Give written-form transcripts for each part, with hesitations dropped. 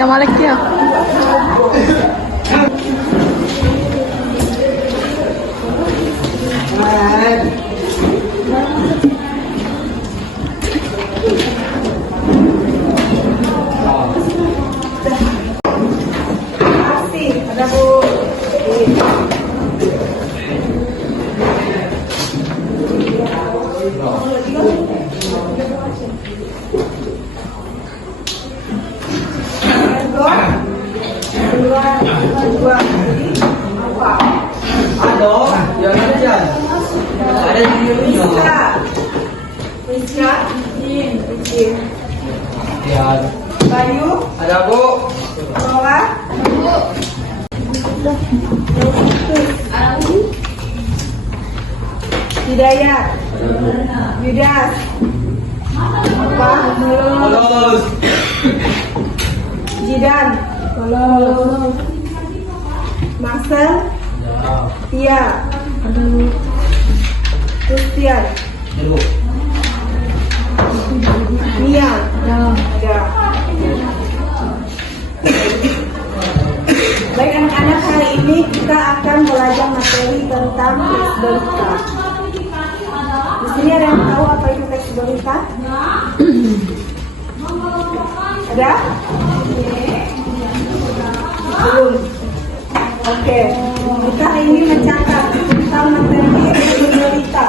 Assalamu alaikum. Ada Bu. Ada, jangan jangan. Ada videonya. Rizka, Rizky, Ya, Bayu, ada Bu. Noah, Hidayat, Yudas, apa? Halo. Jidan, Marcel, Tia, Christian, Halo. Mia, ada. Baik anak-anak, hari ini kita akan belajar materi tentang teks berita. Di sini ada yang tahu apa itu teks berita? Ada? Belum. Oke, kita ini mencatat tentang materi teks berita.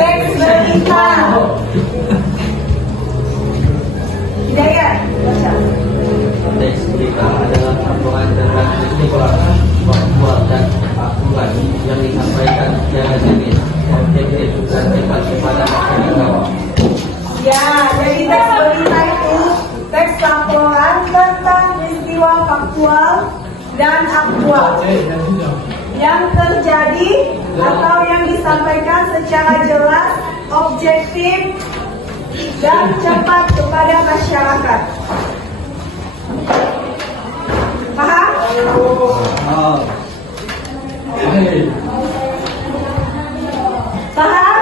Teks berita. Hidayat, baca. Teks berita adalah campuran tentang peristiwa, perbuatan, aturan yang disampaikan secara jenis, objektif, dan cepat kepada masyarakat. Ya, jadi teks berita itu teks laporan tentang peristiwa faktual dan aktual yang terjadi atau yang disampaikan secara jelas, objektif, dan cepat kepada masyarakat. Paham? Paham?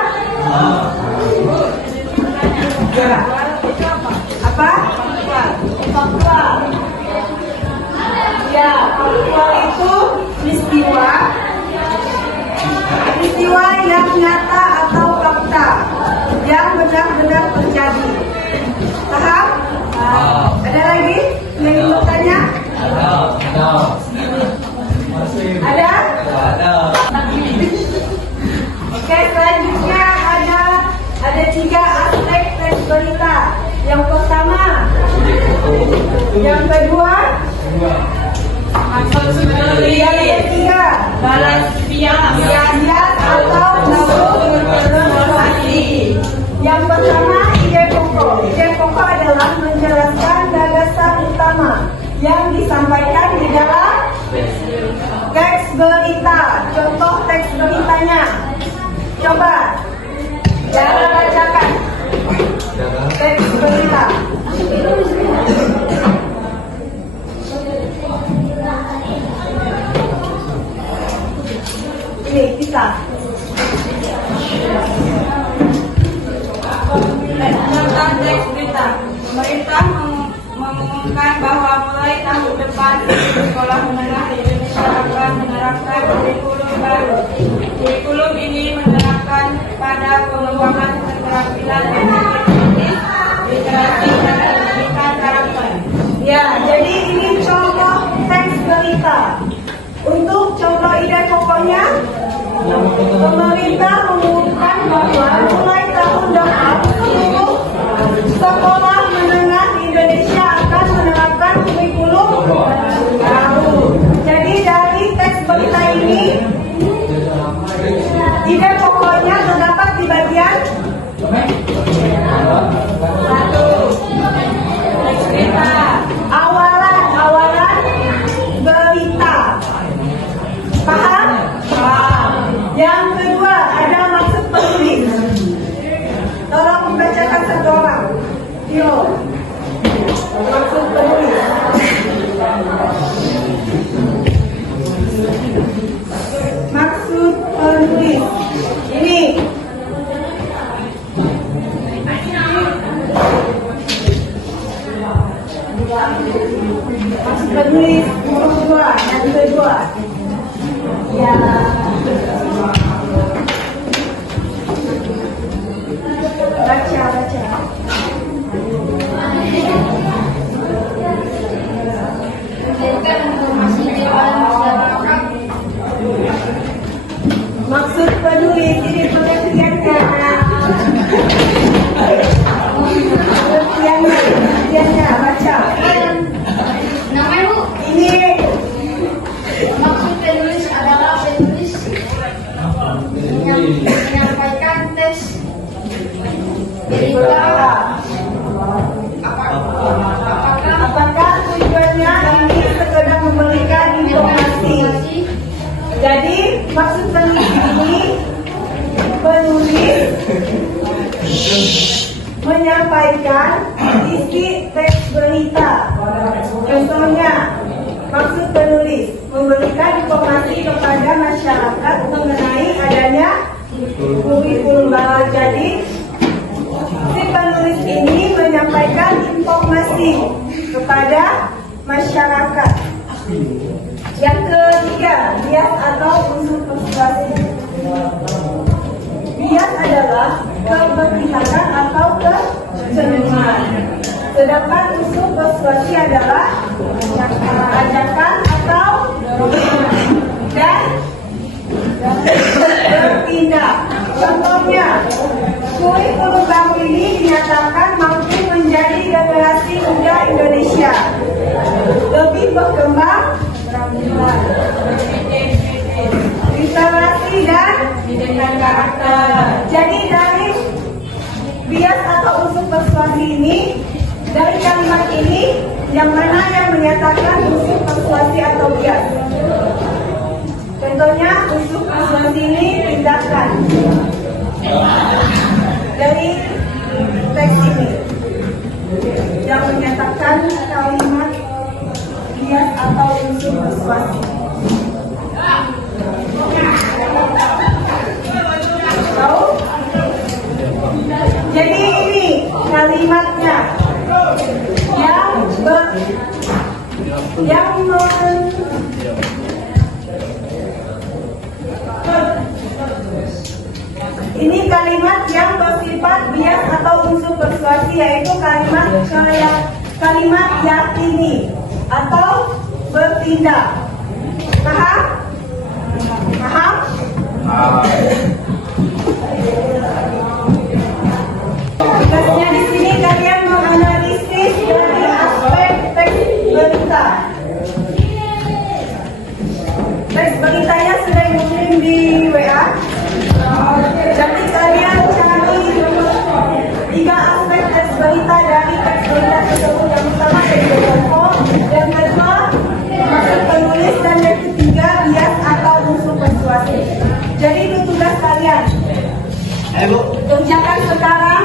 terjadi. Paham? Ada lagi yang ingin bertanya? Ada? Oke, selanjutnya ada 3 aspek teks berita. Yang pertama, yang kedua, yang ketiga, balas bias atau narasi. Yang pertama, ide pokok. Ide pokok adalah menjelaskan gagasan utama yang disampaikan di dalam teks berita. Contoh teks beritanya. Coba, Dara bacakan teks berita. Ini kita. Tentang teks berita, pemerintah mengumumkan bahwa mulai tahun depan sekolah menengah di Indonesia akan menerapkan kurikulum baru. Kurikulum ini menerapkan pada pengembangan keterampilan ekonomi, literasi dan pendidikan karakter. Ya, jadi ini contoh teks berita. Untuk contoh ide pokoknya, pemerintah mengumumkan bahwa mulai tahun depan seluruh sekolah menengah di Indonesia akan menerapkan kurikulum baru. Jadi dari teks berita ini, ide pokoknya terdapat di bagian 1. Teks berita. Awalan berita. Paham? Paham. Yang kedua, ada maksud penulis. Tolong membacakan satu orang. Yo. Maksud penulis. Maksud penulis. Ini. Maksud penulis nomor 2, yang kedua. Ya. Baca. Maksud penulis ini pengertiannya. Pengertiannya baca. Namanya Bu, Ini maksud penulis adalah penulis yang menyampaikan teks berita. Apakah tujuannya ini sekedar memberikan informasi? Jadi maksud penulis ini menyampaikan isi teks berita. Contohnya, maksud penulis memberikan informasi kepada masyarakat mengenai adanya kurikulum baru. Jadi si penulis ini menyampaikan informasi kepada masyarakat. Yang ketiga, bias atau unsur persuasi. Bias adalah keberpihakan atau kecenderungan. Sedangkan unsur persuasi adalah ajakan atau dan bertindak. Contohnya, kurikulum baru ini dinyatakan mampu menjadi generasi muda Indonesia lebih berkembang, literasi dan pendidikan karakter. Jadi dari bias atau unsur persuasi ini, dari kalimat ini, yang mana yang menyatakan unsur persuasi atau bias? Contohnya, unsur persuasi ini tindakan. Dari teks ini, yang menyatakan kalimat bias atau unsur persuasi. Tahu? Jadi ini kalimatnya ini kalimat yang sifat bias atau unsur persuasi, yaitu kalimat yakini atau bertindak. Paham? Paham? Tugasnya di sini kalian menganalisis dari aspek teks berita. Teks beritanya sudah dikirim di WA. Jadi kalian cari 3 aspek teks berita dari teks berita tersebut. Yang pertama teks tokoh, yang kedua maksud penulis, dan yang ketiga bias atau unsur persuasi. Jadi itu tugas kalian. Kerjakan sekarang.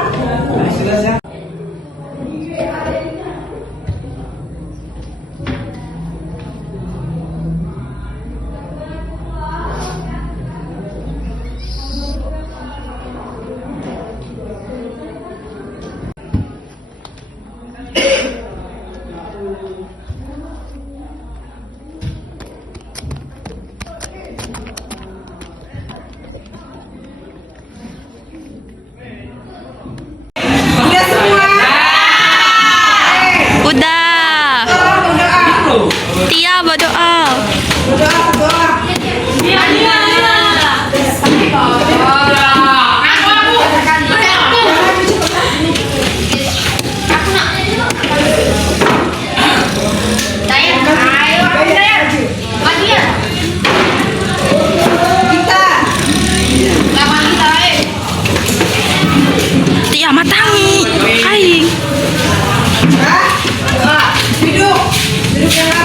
Udah. Tia berdoa. Tia matangi. Aing. Duduk yang